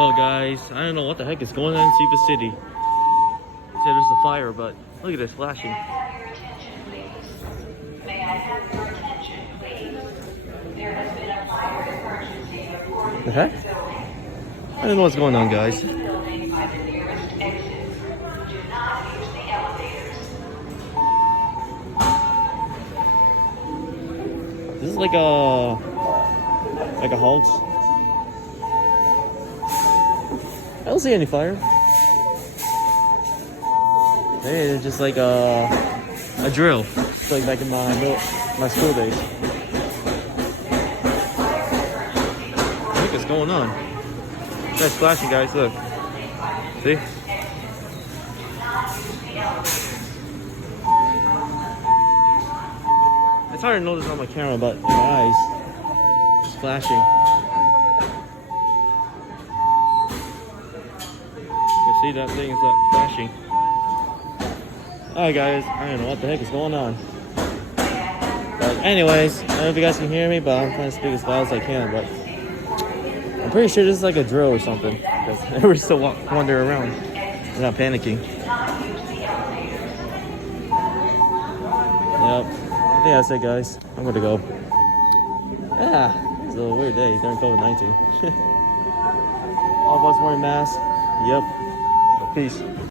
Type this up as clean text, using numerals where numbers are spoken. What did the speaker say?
Well, guys, I don't know what the heck is going on in Siva City. Said there's a fire, but look at this flashing. May I have your attention, please? There has been a fire emergency reported The heck? I don't know what's going on, guys. in the building by the nearest exit. Do not use the elevators. This is like a hoax. I don't see any fire. Maybe it's just like a drill. It's like back in my school days. Look what's going on. That's flashing, guys. Look. See? It's hard to notice on my camera, but in my eyes, it's flashing. You see that thing is flashing. Alright guys, I don't know what the heck is going on. But anyways, I don't know if you guys can hear me, but I'm trying to speak as loud as I can, but I'm pretty sure this is like a drill or something. Because everybody's still wandering around. They're not panicking. Yep. I think that's it, guys. I'm gonna go. Yeah, it's a weird day during COVID-19. All of us wearing masks. Yep. Peace.